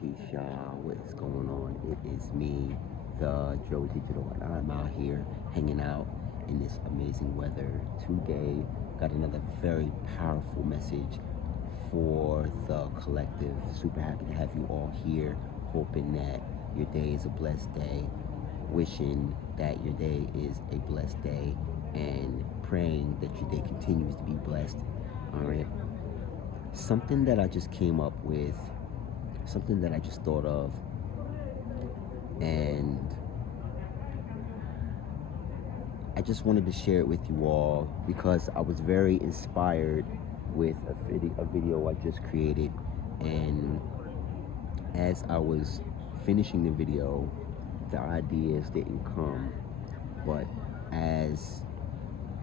Peace, y'all. What is going on? It is me, the Joe Digital, and I'm out here hanging out in this amazing weather today. Got another very powerful message for the collective. Super happy to have you all here. Hoping that your day is a blessed day. Wishing that your day is a blessed day, and praying that your day continues to be blessed. All right. Something that I just came up with, something that I just thought of, and I just wanted to share it with you all because I was very inspired with a video I just created, and as I was finishing the video, the ideas didn't come, but as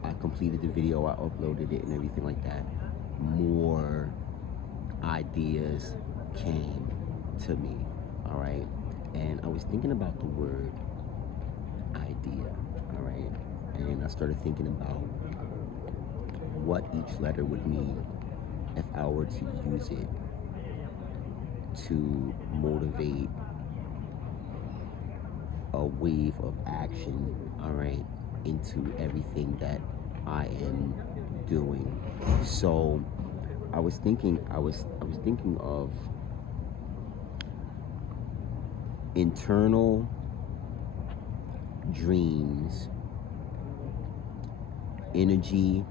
I completed the video, I uploaded it and everything like that, more ideas came to me. All right, and I was thinking about the word idea. All right, and I started thinking about what each letter would mean if I were to use it to motivate a wave of action, all right, into everything that I am doing. So I was thinking of internal dreams, energy,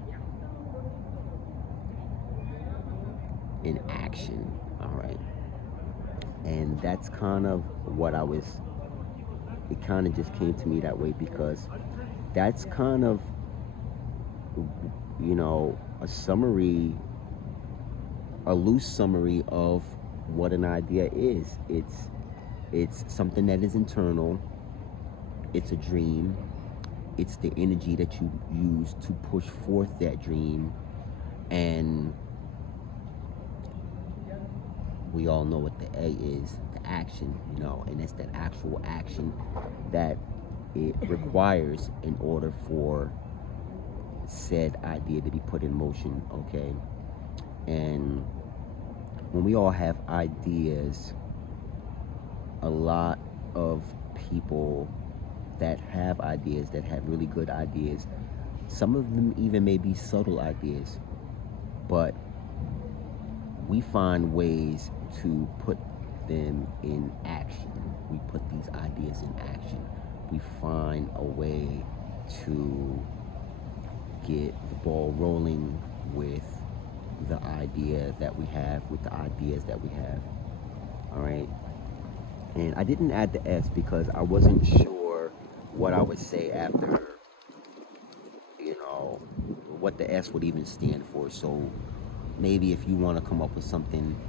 and action. All right, and that's kind of what it kind of just came to me that way because that's kind of, a summary, a loose summary of what an idea is. It's something that is internal. It's a dream. It's the energy that you use to push forth that dream, and we all know what the A is, the action, and it's that actual action that it requires in order for said idea to be put in motion, okay? And when we all have ideas, a lot of people that have ideas, that have really good ideas, some of them even may be subtle ideas, but we find ways to put them in action. We put these ideas in action. We find a way to get the ball rolling with the idea that we have, with the ideas that we have. All right. And I didn't add the S because I wasn't sure what I would say after, what the S would even stand for. So maybe if you want to come up with something,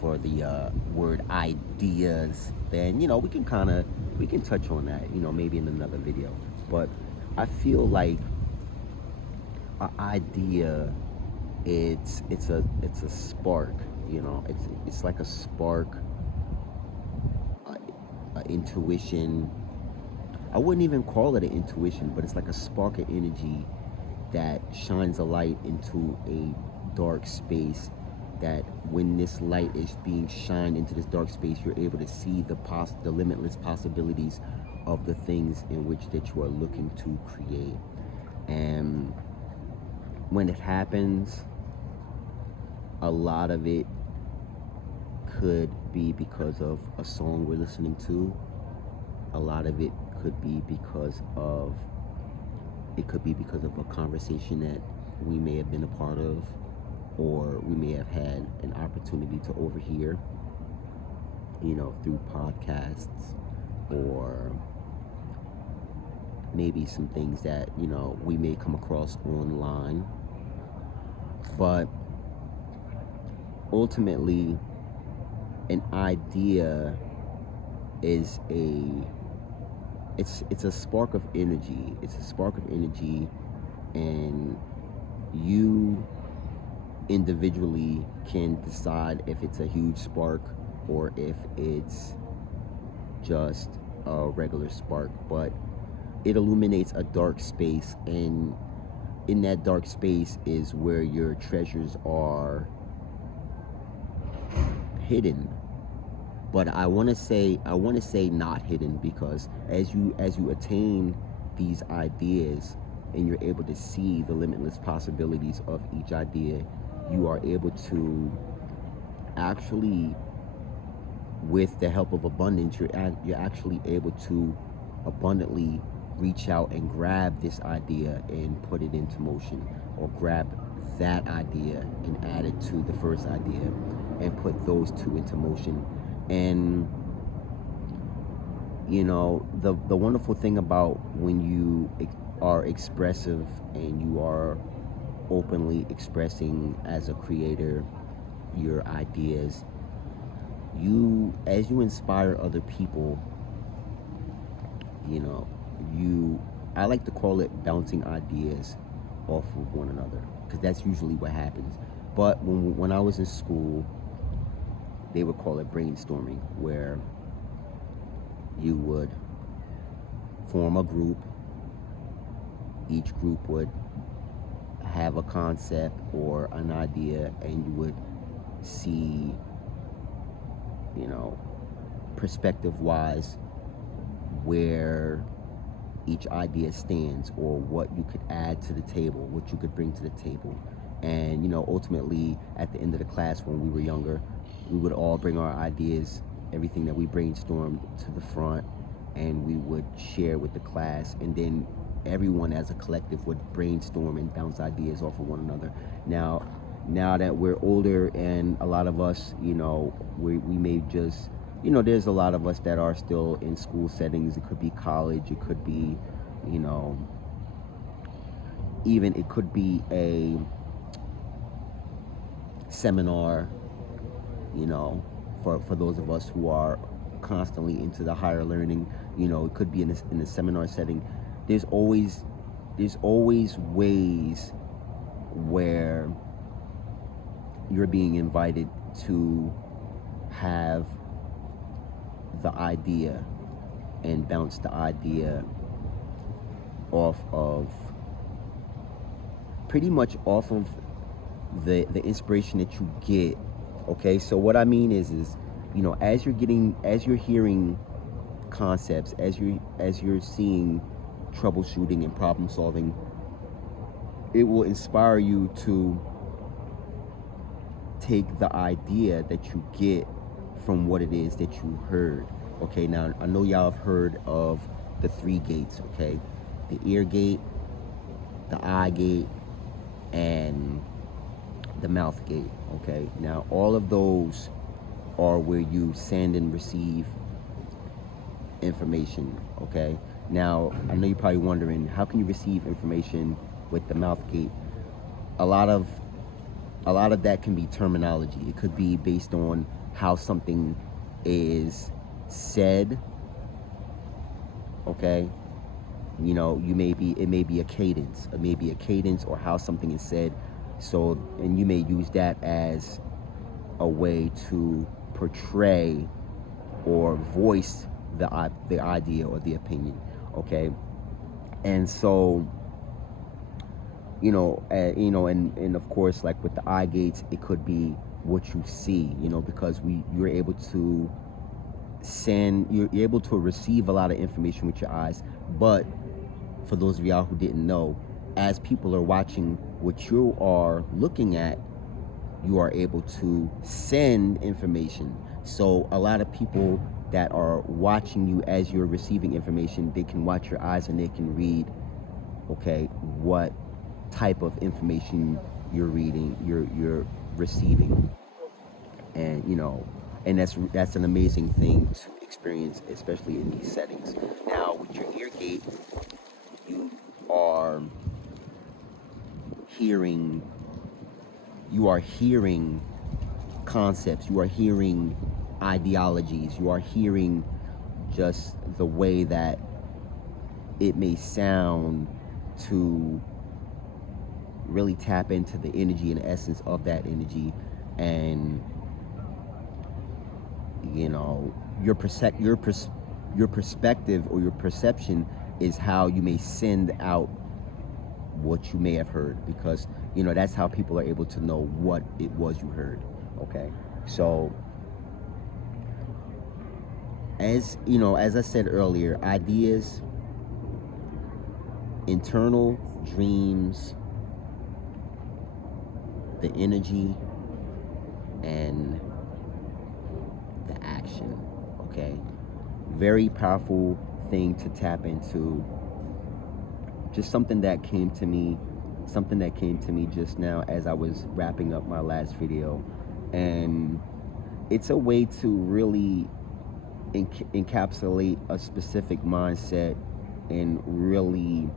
for the word ideas, then, we can touch on that, maybe in another video. But I feel like an idea, it's a spark, it's like a spark, intuition. I wouldn't even call it an intuition, but it's like a spark of energy that shines a light into a dark space, that when this light is being shined into this dark space, you're able to see the limitless possibilities of the things in which that you are looking to create. And when it happens, a lot of it could be because of a song we're listening to. A lot of it could be because of a conversation that we may have been a part of, or we may have had an opportunity to overhear, through podcasts, or maybe some things that, we may come across online. But ultimately, an idea is it's a spark of energy. It's a spark of energy, and you individually can decide if it's a huge spark or if it's just a regular spark. But it illuminates a dark space, and in that dark space is where your treasures are hidden. but I want to say not hidden, because as you attain these ideas and you're able to see the limitless possibilities of each idea, you are able to actually, with the help of abundance, you're actually able to abundantly reach out and grab this idea and put it into motion, or grab that idea and add it to the first idea and put those two into motion. And you know, the wonderful thing about when you are expressive and you are openly expressing as a creator your ideas, as you inspire other people, you know, I like to call it bouncing ideas off of one another, because that's usually what happens. But when I was in school, they would call it brainstorming, where you would form a group. Each group would have a concept or an idea, and you would see, you know, perspective-wise, where each idea stands, or what you could add to the table, what you could bring to the table. And you know, ultimately at the end of the class, when we were younger, we would all bring our ideas, everything that we brainstormed, to the front, and we would share with the class, and then everyone as a collective would brainstorm and bounce ideas off of one another. Now that we're older, and a lot of us, you know, we may just, you know, there's a lot of us that are still in school settings. It could be college, it could be, you know, even it could be a seminar, you know, for those of us who are constantly into the higher learning. You know, it could be in a seminar setting. There's always ways where you're being invited to have the idea and bounce the idea off of, pretty much off of the inspiration that you get. Okay, so what I mean is, you know, as you're hearing concepts, as you're seeing troubleshooting and problem solving, it will inspire you to take the idea that you get from what it is that you heard. Okay, now I know y'all have heard of the 3 gates, okay? The ear gate, the eye gate, and the mouth gate. Okay, now all of those are where you send and receive information. Okay, now I know you're probably wondering, how can you receive information with the mouth gate? A lot of that can be terminology. It could be based on how something is said. Okay, you know, it may be a cadence, or how something is said. So, and you may use that as a way to portray or voice the idea or the opinion. Okay, and so, you know, and of course, like with the eye gates, it could be what you see. You know, because you're able to you're able to receive a lot of information with your eyes. But for those of y'all who didn't know, as people are watching what you are looking at, you are able to send information. So a lot of people that are watching you as you're receiving information, they can watch your eyes and they can read, okay, what type of information you're reading, you're receiving. And you know, and that's an amazing thing to experience, especially in these settings. Now with your ear gate, you are hearing concepts, you are hearing ideologies, you are hearing just the way that it may sound, to really tap into the energy and essence of that energy. And you know, your perspective or your perception is how you may send out what you may have heard, because you know, that's how people are able to know what it was you heard. Okay, so as you know, as I said earlier, ideas, internal dreams, the energy, and the action. Okay, very powerful thing to tap into. Just something that came to me just now as I was wrapping up my last video, and it's a way to really encapsulate a specific mindset and really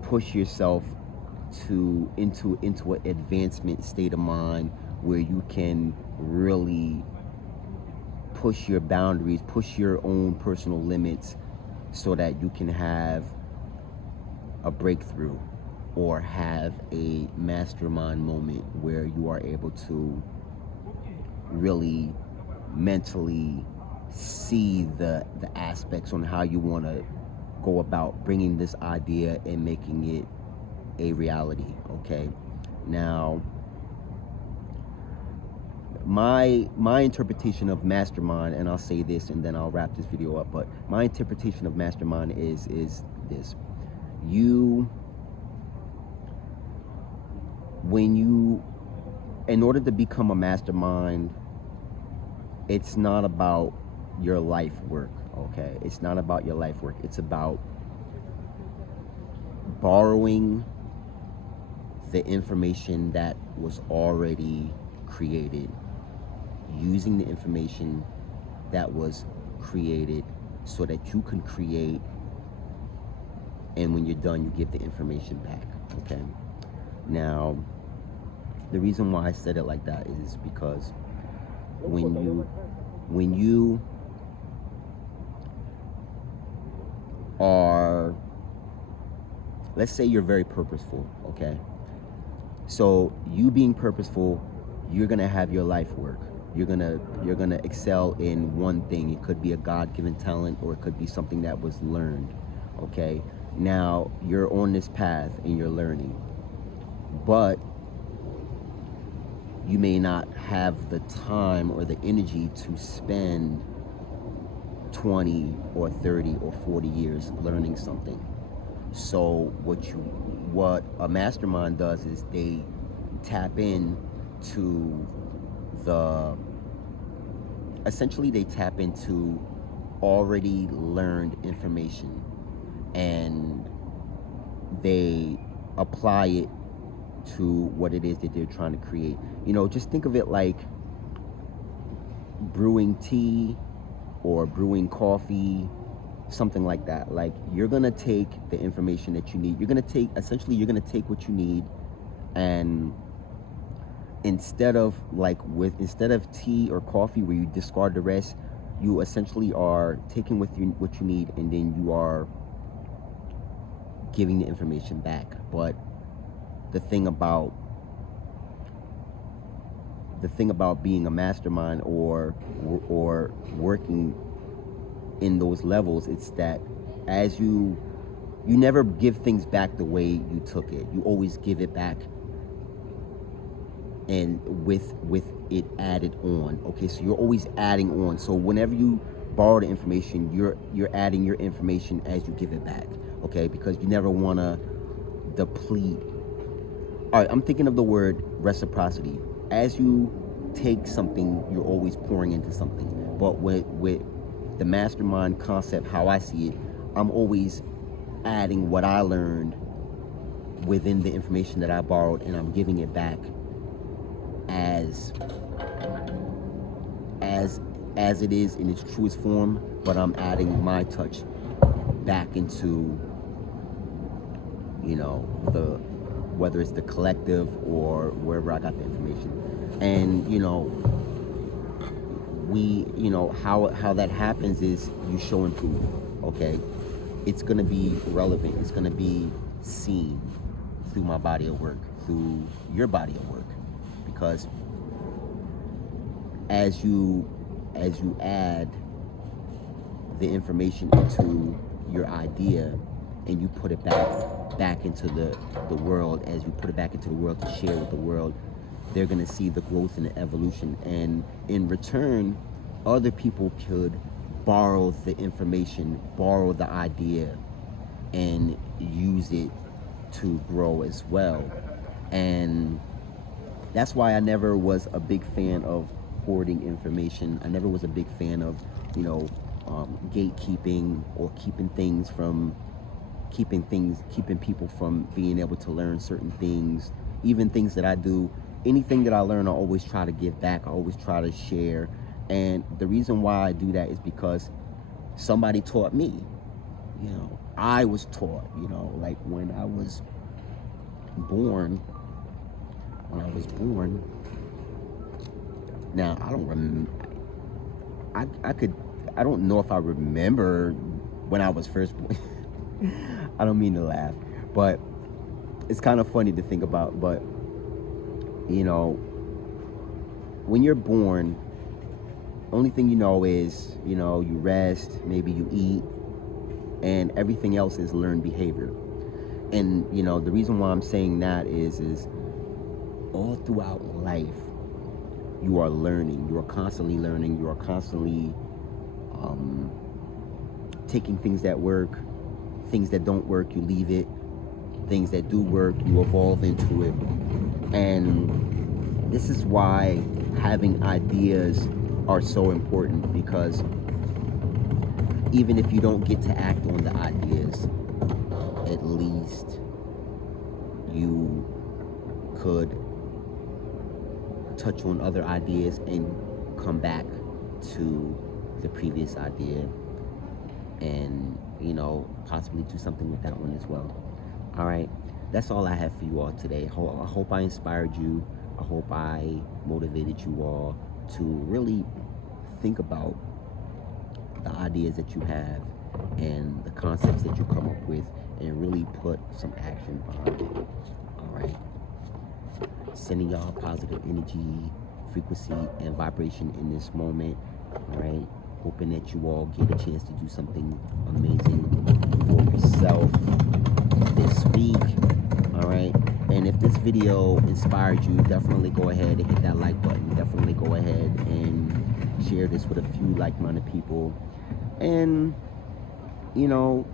push yourself into an advancement state of mind where you can really push your boundaries, push your own personal limits, so that you can have a breakthrough or have a mastermind moment where you are able to really mentally see the aspects on how you want to go about bringing this idea and making it a reality. Okay, now my interpretation of mastermind, and I'll say this and then I'll wrap this video up, but my interpretation of mastermind is this: in order to become a mastermind, it's not about your life work. Okay, it's not about your life work. It's about borrowing the information that was already created, using the information that was created so that you can create, and when you're done, you give the information back. Okay, now the reason why I said it like that is because when you are, let's say you're very purposeful, okay, so you being purposeful, you're gonna have your life work. You're gonna excel in one thing. It could be a God-given talent, or it could be something that was learned. Okay, now you're on this path and you're learning, but you may not have the time or the energy to spend 20 or 30 or 40 years learning something. So what a mastermind does is they tap in to essentially they tap into already learned information, and they apply it to what it is that they're trying to create. You know, just think of it like brewing tea or brewing coffee, something like that. Like, you're gonna take the information that you need. You're gonna take what you need, and instead of tea or coffee where you discard the rest, you essentially are taking what you need, and then you are giving the information back. But the thing about being a mastermind or working in those levels, it's that as you never give things back the way you took it. You always give it back, and with it added on. Okay, so you're always adding on. So whenever you borrow the information, you're adding your information as you give it back. Okay, because you never want to deplete. All right, I'm thinking of the word reciprocity. As you take something, you're always pouring into something. But with the mastermind concept, how I see it, I'm always adding what I learned within the information that I borrowed, and I'm giving it back as it is in its truest form, but I'm adding my touch back into, you know, whether it's the collective or wherever I got the information. And you know, how that happens is you show and prove. Okay, it's gonna be relevant, it's gonna be seen through my body of work, through your body of work, because as you add the information into your idea and you put it back into the world, as you put it back into the world to share with the world, they're going to see the growth and the evolution, and in return other people could borrow the information, borrow the idea, and use it to grow as well. And that's why I never was a big fan of hoarding information. I never was a big fan of, you know, gatekeeping, or keeping people from being able to learn certain things. Even things that I do, anything that I learn, I always try to give back. I always try to share. And the reason why I do that is because somebody taught me. You know, I was taught, you know, like when I was born, now I don't remember, I don't know if I remember when I was first born. I don't mean to laugh, but it's kind of funny to think about. But you know, when you're born, only thing you know is, you know, you rest, maybe you eat, and everything else is learned behavior. And you know, the reason why I'm saying that is all throughout life you are learning. You are constantly learning. You are constantly taking things that work, things that don't work, you leave it. Things that do work, you evolve into it. And this is why having ideas are so important, because even if you don't get to act on the ideas, at least you could touch on other ideas and come back to the previous idea, and you know, possibly do something with that one as well. All right, that's all I have for you all today. I hope I inspired you. I hope I motivated you all to really think about the ideas that you have and the concepts that you come up with, and really put some action behind it. All right, sending y'all positive energy, frequency, and vibration in this moment. All right, hoping that you all get a chance to do something amazing for yourself this week. All right, and if this video inspired you, definitely go ahead and hit that like button. Definitely go ahead and share this with a few like-minded people. And you know,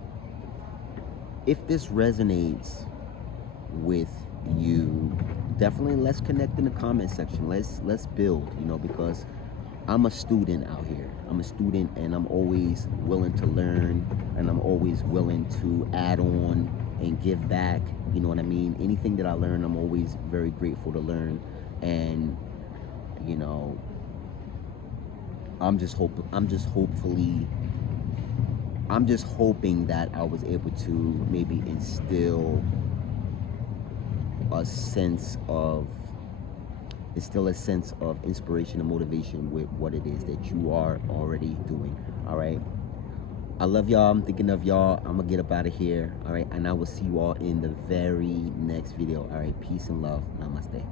if this resonates with you, definitely let's connect in the comment section. Let's build, you know, because I'm a student out here. I'm a student, and I'm always willing to learn, and I'm always willing to add on and give back. You know what I mean? Anything that I learn, I'm always very grateful to learn. And you know, I'm just hoping that I was able to maybe instill a sense of inspiration and motivation with what it is that you are already doing. All right, I love y'all. I'm thinking of y'all. I'm gonna get up out of here. All right, and I will see you all in the very next video. All right, peace and love. Namaste.